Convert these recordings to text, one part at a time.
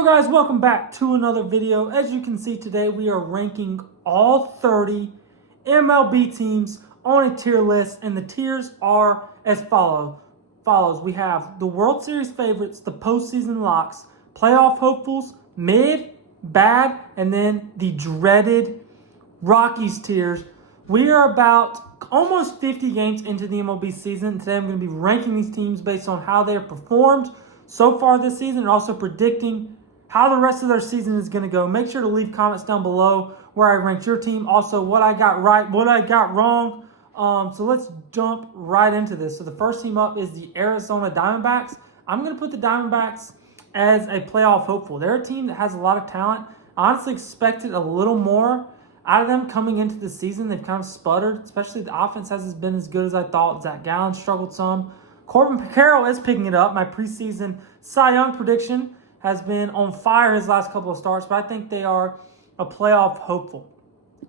So guys, welcome back to another video. As you can see today, we are ranking all 30 MLB teams on a tier list, and the tiers are as follows. We have the World Series favorites, the postseason locks, playoff hopefuls, mid, bad, and then the dreaded Rockies tiers. We are about almost 50 games into the MLB season. Today I'm going to be ranking these teams based on how they have performed so far this season and also predicting how the rest of their season is going to go. Make sure to leave comments down below where I ranked your team. Also, what I got right, what I got wrong. So let's jump right into this. So the first team up is the Arizona Diamondbacks. I'm going to put the Diamondbacks as a playoff hopeful. They're a team that has a lot of talent. I honestly expected a little more out of them coming into the season. They've kind of sputtered, especially the offense hasn't been as good as I thought. Zach Gallen struggled some. Corbin Carroll is picking it up. My preseason Cy Young prediction has been on fire his last couple of starts, but I think they are a playoff hopeful.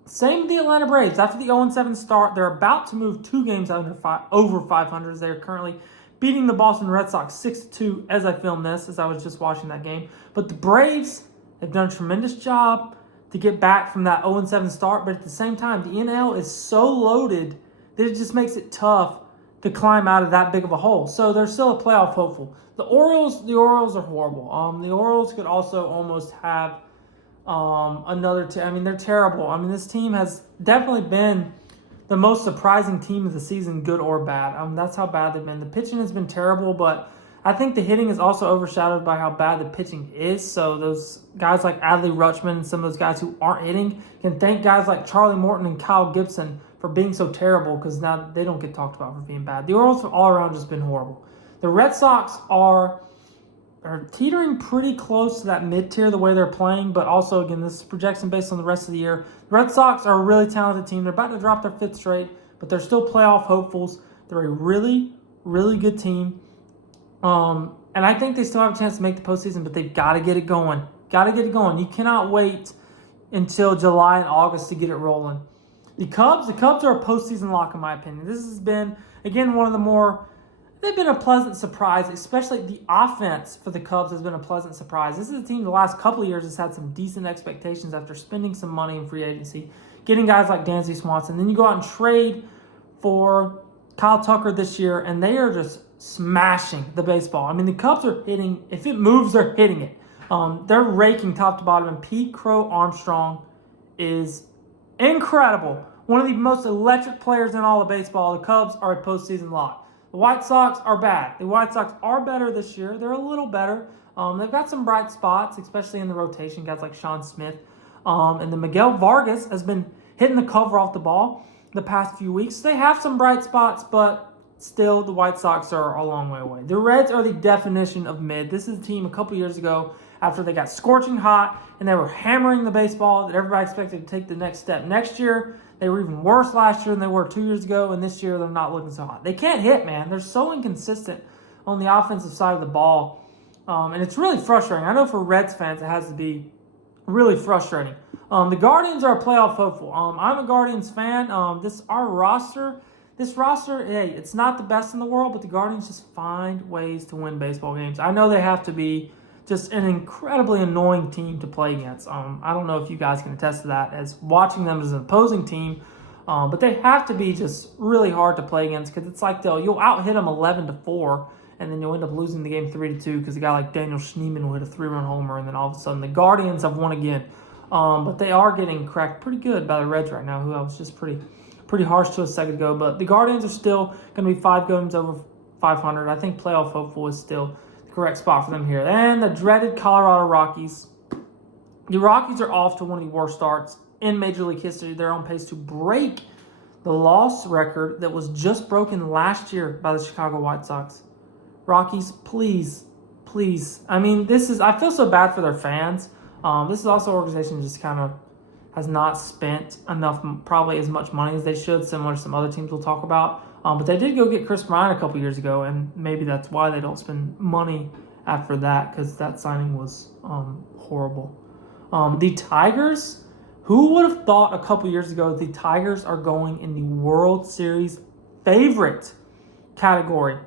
Same with the Atlanta Braves. After the 0-7 start, they're about to move 2 games over 500. They are currently beating the Boston Red Sox 6-2 as I film this, as I was just watching that game. But the Braves have done a tremendous job to get back from that 0-7 start, but at the same time, the NL is so loaded that it just makes it tough to climb out of that big of a hole. So they're still a playoff hopeful. The Orioles are horrible. The Orioles could also almost have another team. I mean, they're terrible. I mean, this team has definitely been the most surprising team of the season, good or bad. That's how bad they've been. The pitching has been terrible, but I think the hitting is also overshadowed by how bad the pitching is. So those guys like Adley Rutschman and some of those guys who aren't hitting can thank guys like Charlie Morton and Kyle Gibson for being so terrible, because now they don't get talked about for being bad. The Orioles have all around just been horrible. The Red Sox are teetering pretty close to that mid-tier the way they're playing, but also, again, this is projection based on the rest of the year. The Red Sox are a really talented team. They're about to drop their 5th straight, but they're still playoff hopefuls. They're a really, really good team. And I think they still have a chance to make the postseason, but they've got to get it going. You cannot wait until July and August to get it rolling. The Cubs are a postseason lock in my opinion. This has been, again, they've been a pleasant surprise, especially the offense for the Cubs has been a pleasant surprise. This is a team the last couple of years has had some decent expectations after spending some money in free agency, getting guys like Dansby Swanson. Then you go out and trade for Kyle Tucker this year, and they are just smashing the baseball. I mean, the Cubs are hitting, if it moves, they're hitting it. They're raking top to bottom, and Pete Crow Armstrong is incredible. One of the most electric players in all of baseball. The Cubs are a postseason lock. The White Sox are bad. The White Sox are better this year. They're a little better. They've got some bright spots, especially in the rotation, guys like Sean Smith. And then Miguel Vargas has been hitting the cover off the ball the past few weeks. They have some bright spots, but still the White Sox are a long way away. The Reds are the definition of mid. This is a team a couple years ago after they got scorching hot and they were hammering the baseball that everybody expected to take the next step. Next year, they were even worse last year than they were 2 years ago, and this year they're not looking so hot. They can't hit, man. They're so inconsistent on the offensive side of the ball, and it's really frustrating. I know for Reds fans it has to be really frustrating. The Guardians are a playoff hopeful. I'm a Guardians fan. This roster, hey, it's not the best in the world, but the Guardians just find ways to win baseball games. I know they have to be just an incredibly annoying team to play against. I don't know if you guys can attest to that as watching them as an opposing team, but they have to be just really hard to play against, because it's like you'll out-hit them 11-4, and then you'll end up losing the game 3-2 because a guy like Daniel Schneemann will hit a 3-run homer, and then all of a sudden the Guardians have won again. But they are getting cracked pretty good by the Reds right now, who I was just pretty harsh to a second ago. But the Guardians are still going to be 5 games over 500. I think playoff hopeful is still correct spot for them here. And the dreaded Colorado Rockies. The Rockies are off to one of the worst starts in Major League history. They're on pace to break the loss record that was just broken last year by the Chicago White Sox. Rockies, please. I mean, I feel so bad for their fans. This is also an organization that just kind of has not spent enough, probably as much money as they should, similar to some other teams we'll talk about. But they did go get Chris Bryant a couple years ago, and maybe that's why they don't spend money after that, because that signing was horrible. The Tigers, who would have thought a couple years ago the Tigers are going in the World Series favorite category?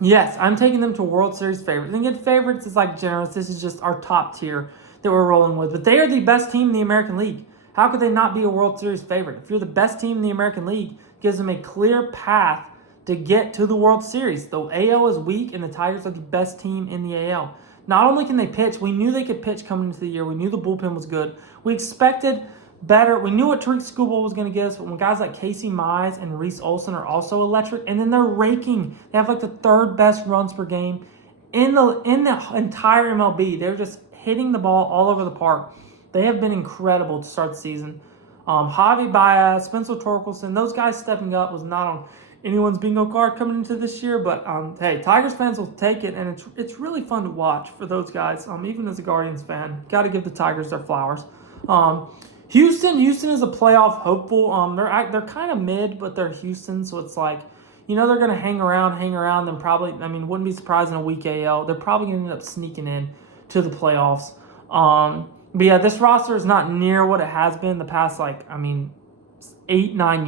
Yes, I'm taking them to World Series favorites. And again, favorites is like generous. This is just our top tier that we're rolling with. But they are the best team in the American League. How could they not be a World Series favorite? If you're the best team in the American League, it gives them a clear path to get to the World Series. The AL is weak, and the Tigers are the best team in the AL. Not only can they pitch, we knew they could pitch coming into the year. We knew the bullpen was good. We expected better. We knew what Tariq Skubal was going to get us, but when guys like Casey Mize and Reese Olson are also electric, and then they're raking. They have like the third best runs per game in the entire MLB. They're just hitting the ball all over the park. They have been incredible to start the season. Javi Baez, Spencer Torkelson, those guys stepping up was not on anyone's bingo card coming into this year, but hey, Tigers fans will take it, and it's really fun to watch for those guys. Even as a Guardians fan, got to give the Tigers their flowers. Houston is a playoff hopeful. They're kind of mid, but they're Houston, so it's like, they're going to hang around, then probably, wouldn't be surprised in a weak AL. They're probably going to end up sneaking in to the playoffs. But yeah, this roster is not near what it has been the past, 8-9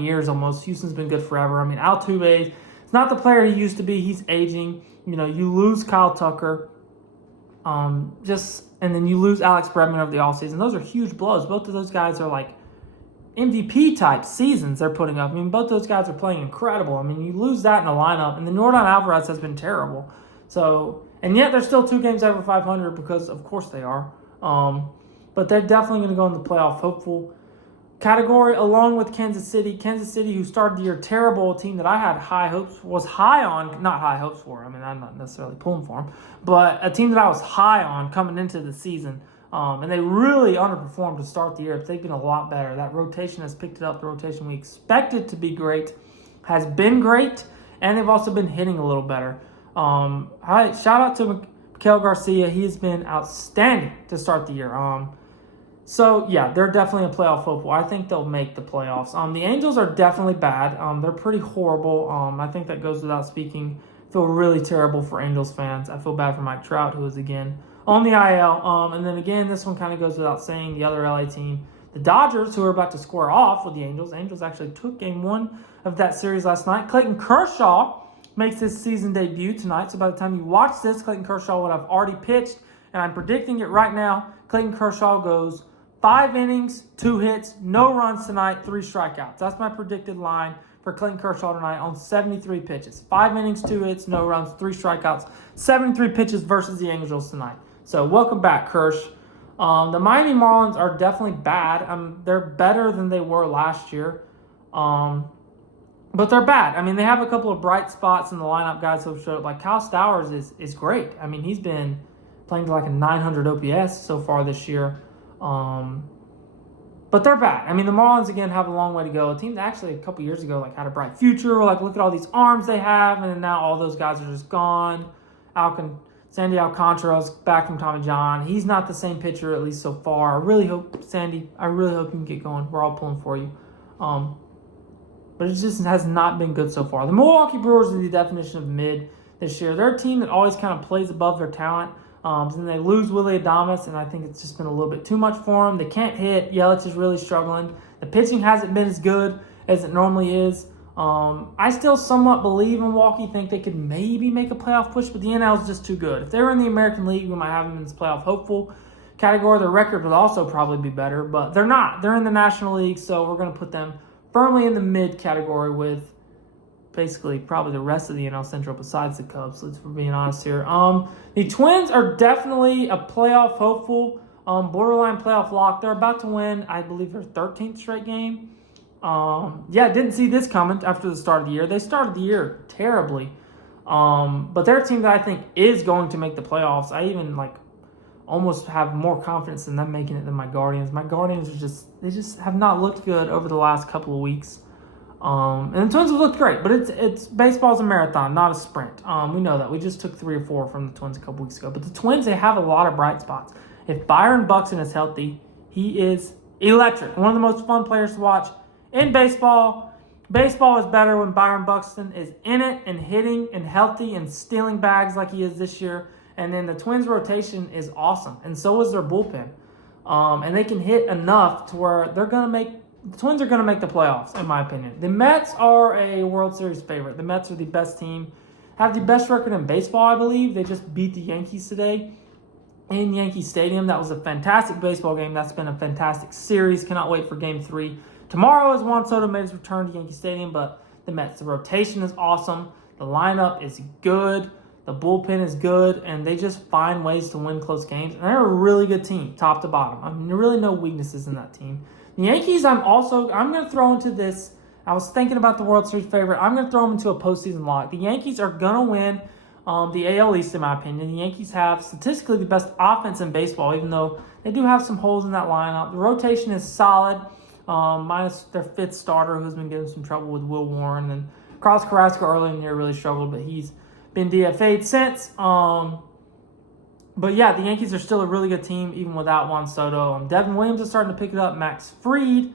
years almost. Houston's been good forever. Altuve is not the player he used to be. He's aging. You lose Kyle Tucker. And then you lose Alex Bregman over the offseason. Those are huge blows. Both of those guys are like MVP-type seasons they're putting up. Both those guys are playing incredible. You lose that in the lineup, and then Yordan Alvarez has been terrible. So, and yet they're still 2 games over 500 because, of course, they are. But they're definitely going to go in the playoff hopeful category along with Kansas City. Kansas City, who started the year terrible, a team that I had not high hopes for. I'm not necessarily pulling for them, but a team that I was high on coming into the season. And they really underperformed to start the year, but they've been a lot better. That rotation has picked it up. The rotation we expected to be great has been great, and they've also been hitting a little better. Shout out to Miguel Garcia. He has been outstanding to start the year. So, yeah, they're definitely a playoff hopeful. I think they'll make the playoffs. The Angels are definitely bad. They're pretty horrible. I think that goes without speaking. I feel really terrible for Angels fans. I feel bad for Mike Trout, who is, again, on the IL. And then, again, this one kind of goes without saying, the other LA team. The Dodgers, who are about to square off with the Angels. Angels actually took Game 1 of that series last night. Clayton Kershaw makes his season debut tonight. So, by the time you watch this, Clayton Kershaw would have already pitched. And I'm predicting it right now. Clayton Kershaw goes 5 innings, 2 hits, no runs tonight, 3 strikeouts. That's my predicted line for Clayton Kershaw tonight on 73 pitches. 5 innings, 2 hits, no runs, 3 strikeouts, 73 pitches versus the Angels tonight. So welcome back, Kersh. The Miami Marlins are definitely bad. They're better than they were last year. But they're bad. They have a couple of bright spots in the lineup, guys who have showed up. Like Kyle Stowers is great. He's been playing to like a 900 OPS so far this year. But they're bad. The Marlins, again, have a long way to go. A team that actually a couple years ago had a bright future. Look at all these arms they have, and then now all those guys are just gone. Sandy Alcantara's back from Tommy John. He's not the same pitcher, at least so far. I really hope you can get going. We're all pulling for you. But it just has not been good so far. The Milwaukee Brewers are the definition of mid this year. They're a team that always kind of plays above their talent. And they lose Willie Adames, and I think it's just been a little bit too much for them. They can't hit. Yelich is really struggling. The pitching hasn't been as good as it normally is. I still somewhat believe in Milwaukee, think they could maybe make a playoff push, but the NL is just too good. If they were in the American League, we might have them in this playoff hopeful category. Their record would also probably be better, but they're not. They're in the National League, so we're going to put them firmly in the mid category with basically probably the rest of the NL Central besides the Cubs, let's for being honest here. The Twins are definitely a playoff hopeful, borderline playoff lock. They're about to win, I believe, their 13th straight game. Didn't see this coming after the start of the year. They started the year terribly. But they're a team that I think is going to make the playoffs. I even almost have more confidence in them making it than my Guardians. My Guardians they just have not looked good over the last couple of weeks. And the Twins have looked great, but it's baseball's a marathon, not a sprint. We know that. We just took 3 or 4 from the Twins a couple weeks ago. But the Twins, they have a lot of bright spots. If Byron Buxton is healthy, he is electric. One of the most fun players to watch in baseball. Baseball is better when Byron Buxton is in it and hitting and healthy and stealing bags like he is this year. And then the Twins' rotation is awesome, and so is their bullpen. And they can hit enough to where the Twins are going to make the playoffs, in my opinion. The Mets are a World Series favorite. The Mets are the best team have the best record in baseball, I believe. They just beat the Yankees today in Yankee Stadium. That was a fantastic baseball game. That's been a fantastic series. Cannot wait for Game 3. Tomorrow as Juan Soto made his return to Yankee Stadium, but the Mets, the rotation is awesome. The lineup is good. The bullpen is good, and they just find ways to win close games. And they're a really good team, top to bottom. I mean, there are really no weaknesses in that team. The Yankees, I'm going to throw into this. I was thinking about the World Series favorite. I'm going to throw them into a postseason lock. The Yankees are going to win the AL East, in my opinion. The Yankees have statistically the best offense in baseball, even though they do have some holes in that lineup. The rotation is solid, minus their fifth starter, who's been getting some trouble with Will Warren. And Carlos Carrasco early in the year really struggled, but he's been DFA'd since. But yeah, the Yankees are still a really good team, even without Juan Soto. Devin Williams is starting to pick it up. Max Fried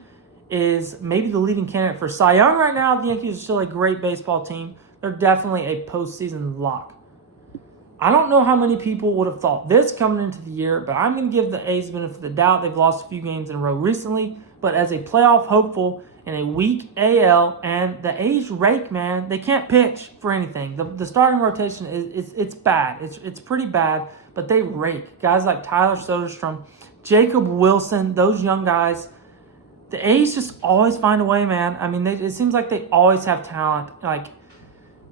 is maybe the leading candidate for Cy Young right now. The Yankees are still a great baseball team. They're definitely a postseason lock. I don't know how many people would have thought this coming into the year, but I'm going to give the A's the benefit of the doubt. They've lost a few games in a row recently, but as a playoff hopeful in a weak AL, and the A's rake, man, they can't pitch for anything. The starting rotation it's bad. It's pretty bad, but they rake. Guys like Tyler Soderstrom, Jacob Wilson, those young guys. The A's just always find a way, man. I mean, it seems like they always have talent. Like,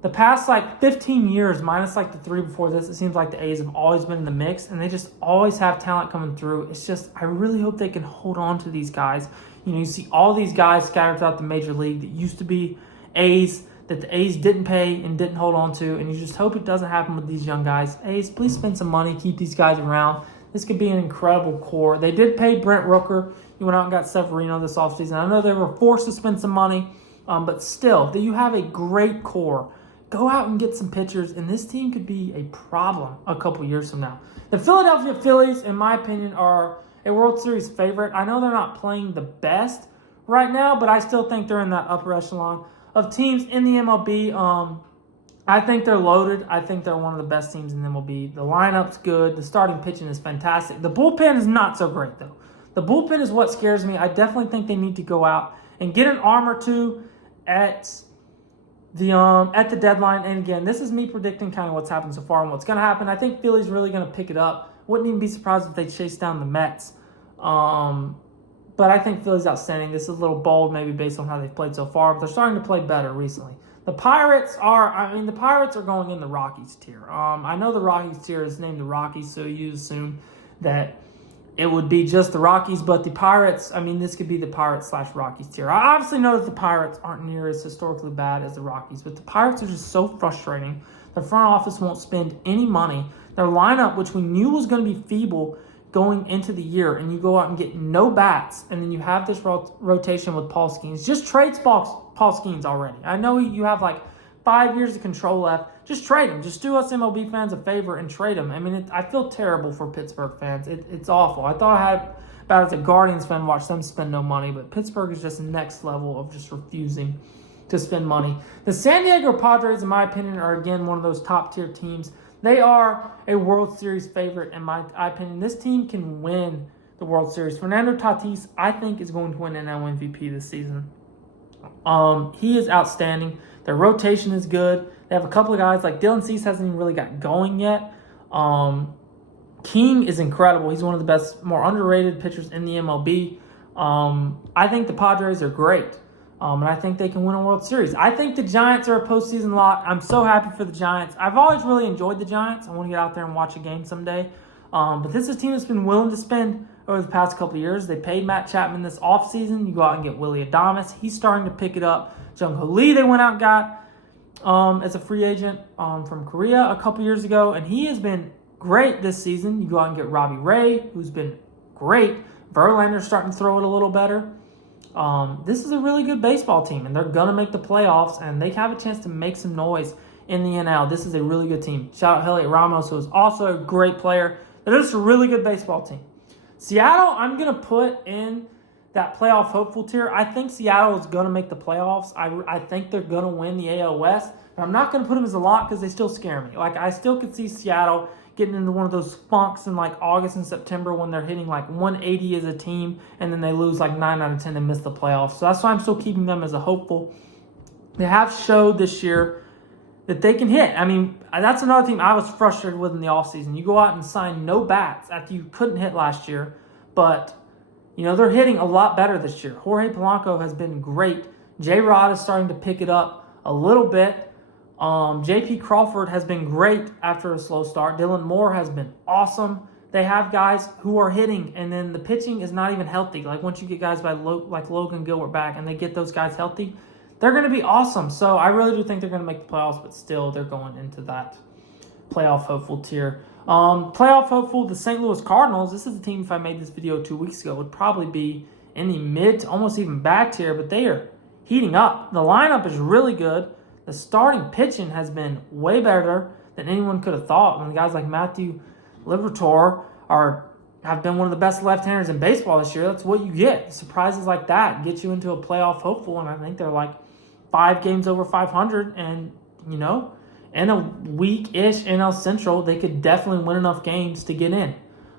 the past, 15 years, minus, the 3 before this, it seems like the A's have always been in the mix, and they just always have talent coming through. It's just, I really hope they can hold on to these guys. You see all these guys scattered throughout the major league that used to be A's, that the A's didn't pay and didn't hold on to, and you just hope it doesn't happen with these young guys. A's, please spend some money, keep these guys around. This could be an incredible core. They did pay Brent Rooker. He went out and got Severino this offseason. I know they were forced to spend some money, but still, that you have a great core. Go out and get some pitchers, and this team could be a problem a couple years from now. The Philadelphia Phillies, in my opinion, are a World Series favorite. I know they're not playing the best right now, but I still think they're in that upper echelon of teams in the MLB. I think they're loaded. I think they're one of the best teams in the MLB. The lineup's good. The starting pitching is fantastic. The bullpen is not so great, though. The bullpen is what scares me. I definitely think they need to go out and get an arm or two at the deadline. And again, this is me predicting kind of what's happened so far and what's going to happen. I think Philly's really going to pick it up. Wouldn't even be surprised if they chase down the Mets. But I think Philly's outstanding. This is a little bold maybe based on how they've played so far, but they're starting to play better recently. The Pirates are going in the Rockies tier. I know the Rockies tier is named the Rockies, so you assume that it would be just the Rockies, but the Pirates, this could be the Pirates/Rockies tier. I obviously know that the Pirates aren't near as historically bad as the Rockies, but the Pirates are just so frustrating. The front office won't spend any money. Their lineup, which we knew was going to be feeble going into the year, and you go out and get no bats, and then you have this rotation with Paul Skeens. Just trade Paul Skeens already. I know you have 5 years of control left. Just trade him. Just do us MLB fans a favor and trade him. I feel terrible for Pittsburgh fans. It's awful. I thought I had about as a Guardians fan, watch them spend no money, but Pittsburgh is just the next level of just refusing to spend money. The San Diego Padres, in my opinion, are again one of those top tier teams. They are a World Series favorite, in my opinion. This team can win the World Series. Fernando Tatis, I think, is going to win NL MVP this season. He is outstanding. Their rotation is good. They have a couple of guys like Dylan Cease hasn't even really got going yet. King is incredible. He's one of the best, more underrated pitchers in the MLB. I think the Padres are great. And I think they can win a World Series. I think the Giants are a postseason lock. I'm so happy for the Giants. I've always really enjoyed the Giants. I want to get out there and watch a game someday. But this is a team that's been willing to spend over the past couple of years. They paid Matt Chapman this offseason. You go out and get Willie Adames. He's starting to pick it up. Jung-Ho Lee they went out and got as a free agent from Korea a couple years ago. And he has been great this season. You go out and get Robbie Ray, who's been great. Verlander's starting to throw it a little better. This is a really good baseball team, and they're going to make the playoffs, and they have a chance to make some noise in the NL. This is a really good team. Shout out Heliot Ramos, who is also a great player. They're just a really good baseball team. Seattle, I'm going to put in that playoff hopeful tier. I think Seattle is going to make the playoffs. I think they're going to win the AL West. But I'm not going to put them as a lock because they still scare me. I still could see Seattle getting into one of those funks in August and September when they're hitting 180 as a team, and then they lose 9 out of 10 and miss the playoffs. So that's why I'm still keeping them as a hopeful. They have showed this year that they can hit. I mean, that's another team I was frustrated with in the offseason. You go out and sign no bats after you couldn't hit last year, but, they're hitting a lot better this year. Jorge Polanco has been great. J-Rod is starting to pick it up a little bit. J.P. Crawford has been great after a slow start. Dylan Moore has been awesome. They have guys who are hitting, and then the pitching is not even healthy. Like, once you get guys like Logan Gilbert back and they get those guys healthy, they're going to be awesome. So I really do think they're going to make the playoffs, but still they're going into that playoff hopeful tier. Playoff hopeful, the St. Louis Cardinals. This is the team, if I made this video 2 weeks ago, would probably be in the mid to almost even bad tier, but they are heating up. The lineup is really good. The starting pitching has been way better than anyone could have thought. When guys like Matthew Liberatore have been one of the best left-handers in baseball this year, that's what you get. Surprises like that get you into a playoff hopeful, and I think they're like 5 games over 500, and, in a weak-ish NL Central, they could definitely win enough games to get in.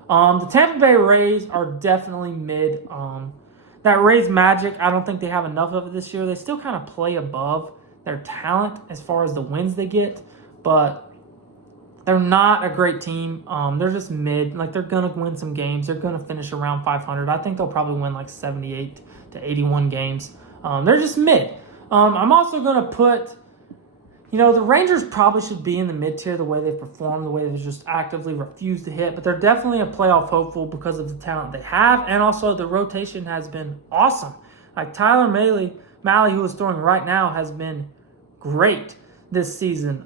The Tampa Bay Rays are definitely mid. That Rays magic, I don't think they have enough of it this year. They still kind of play above their talent as far as the wins they get, but they're not a great team. They're just mid. Like, they're going to win some games. They're going to finish around 500. I think they'll probably win like 78 to 81 games. They're just mid. I'm also going to put, the Rangers probably should be in the mid tier the way they perform, the way they just actively refuse to hit, but they're definitely a playoff hopeful because of the talent they have, and also the rotation has been awesome. Like, Tyler Mahle, who is throwing right now, has been great this season.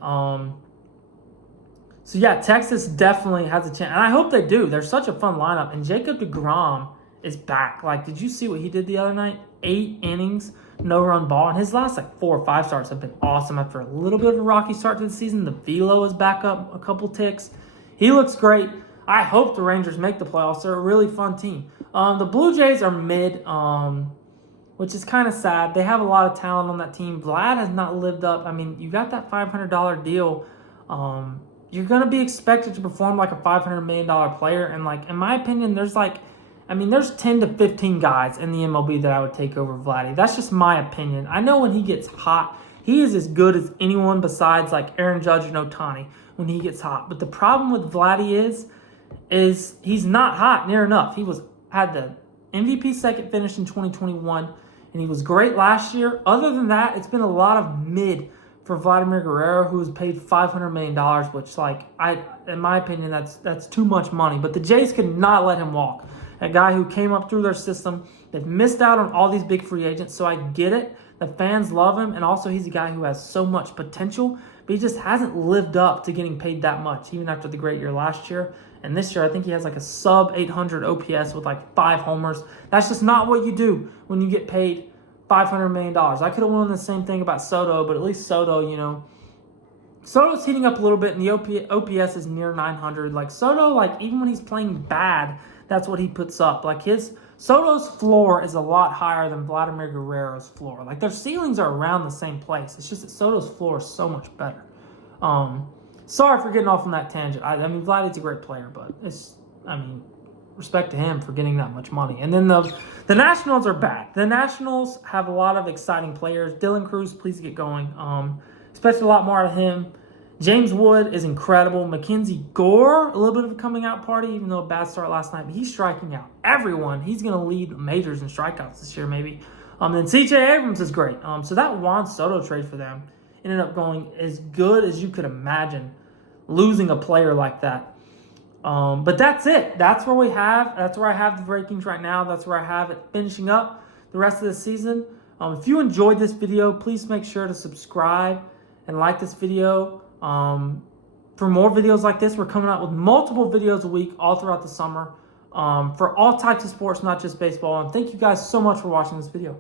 So, yeah, Texas definitely has a chance. And I hope they do. They're such a fun lineup. And Jacob deGrom is back. Like, did you see what he did the other night? 8 innings, no-run ball. And his last, 4 or 5 starts have been awesome. After a little bit of a rocky start to the season, the velo is back up a couple ticks. He looks great. I hope the Rangers make the playoffs. They're a really fun team. The Blue Jays are mid, which is kind of sad. They have a lot of talent on that team. Vlad has not lived up. I mean, you got that $500 deal. You're going to be expected to perform like a $500 million player. And, in my opinion, there's 10 to 15 guys in the MLB that I would take over Vladdy. That's just my opinion. I know when he gets hot, he is as good as anyone besides, Aaron Judge and Ohtani when he gets hot. But the problem with Vladdy is he's not hot near enough. He had the MVP second finish in 2021, and he was great last year. Other than that, it's been a lot of mid for Vladimir Guerrero, who was paid $500 million, which, in my opinion, that's too much money. But the Jays could not let him walk. A guy who came up through their system. They've missed out on all these big free agents, so I get it. The fans love him, and also he's a guy who has so much potential, but he just hasn't lived up to getting paid that much, even after the great year last year. And this year, I think he has a sub-800 OPS with 5 homers. That's just not what you do when you get paid $500 million. I could have won the same thing about Soto, but at least Soto, Soto's heating up a little bit, and the OPS is near 900. Soto, even when he's playing bad, that's what he puts up. Soto's floor is a lot higher than Vladimir Guerrero's floor. Their ceilings are around the same place. It's just that Soto's floor is so much better. Sorry for getting off on that tangent. I mean, Vladdy's a great player, but respect to him for getting that much money. And then the Nationals are back. The Nationals have a lot of exciting players. Dylan Cruz, please get going. Expect a lot more out of him. James Wood is incredible. Mackenzie Gore, a little bit of a coming out party, even though a bad start last night. But he's striking out everyone. He's going to lead the majors in strikeouts this year, maybe. Then C.J. Abrams is great. So that Juan Soto trade for them ended up going as good as you could imagine, losing a player like that. But that's it. That's where I have the rankings right now. That's where I have it finishing up the rest of the season. If you enjoyed this video, please make sure to subscribe and like this video. For more videos like this, we're coming out with multiple videos a week all throughout the summer for all types of sports, not just baseball. And thank you guys so much for watching this video.